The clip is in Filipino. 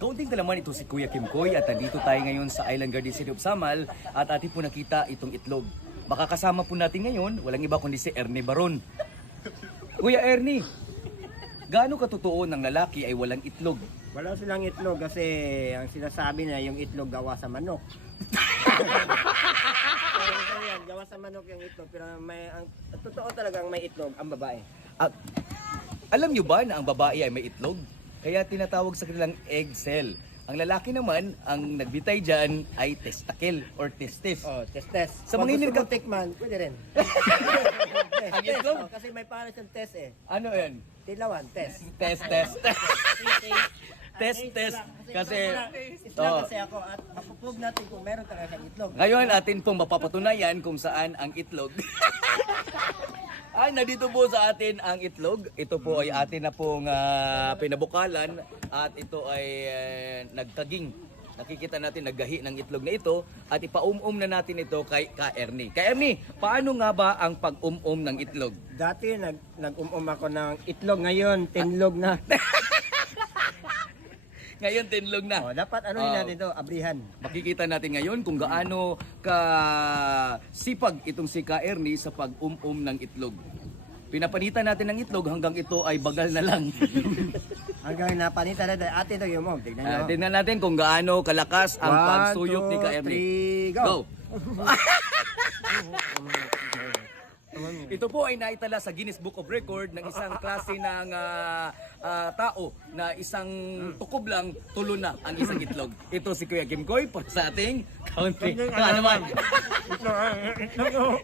Kaunting kalaman ito si Kuya Kim Koy at nandito tayo ngayon sa Island Garden City of Samal at ating po nakita itong itlog. Makakasama po natin ngayon, walang iba kundi si Ernie Baron. Kuya Ernie, gaano katotoo ng lalaki ay walang itlog? Wala silang itlog kasi ang sinasabi na yung itlog gawa sa manok. Yan, gawa sa manok yung itlog pero ang totoo talagang may itlog ang babae. At alam nyo ba na ang babae ay may itlog? Kaya tinatawag sa kanilang egg cell. Ang lalaki naman, ang nagbitay dyan ay testicle or testis. Oh, test. Sa Kung mga gusto inirga- mong tikman, pwede rin. Ang itlog? Oh, kasi may pangalan siyang test eh. Ano yan? Tilawan, test. Test. Test. Kasi, Isla kasi ako at mapuprove natin kung meron talaga siyang itlog. ngayon atin pong mapapatunayan kung saan ang itlog. Ay, nandito po sa atin ang itlog. Ito po ay atin na pong pinabukalan at ito ay nagtaging. Nakikita natin naggahi ng itlog na ito at ipa-um-um na natin ito kay Ernie. Kay Ernie, paano nga ba ang pag-um-um ng itlog? Dati nag-um-um ako ng itlog, ngayon tinlog na. Ngayon tinlog na. Oh, dapat ano yun natin ito, abrihan. Makikita natin ngayon kung gaano ka sipag itong si Ka Ernie sa pag-um-um ng itlog. Pinapanitan natin ng itlog hanggang ito ay bagal na lang. Hanggang napanitan na tayo. Ate ito yung mom. Tignan nyo. Tingnan natin kung gaano kalakas ang 1, pagsuyok ni Ka 2, Ernie. 3, go! Ito po ay naitala sa Guinness Book of Record ng isang klase ng tao na isang tukob lang tulo na ang isang itlog. Ito si Kuya Kim Koy para sa ating country. Ano naman? Itlog.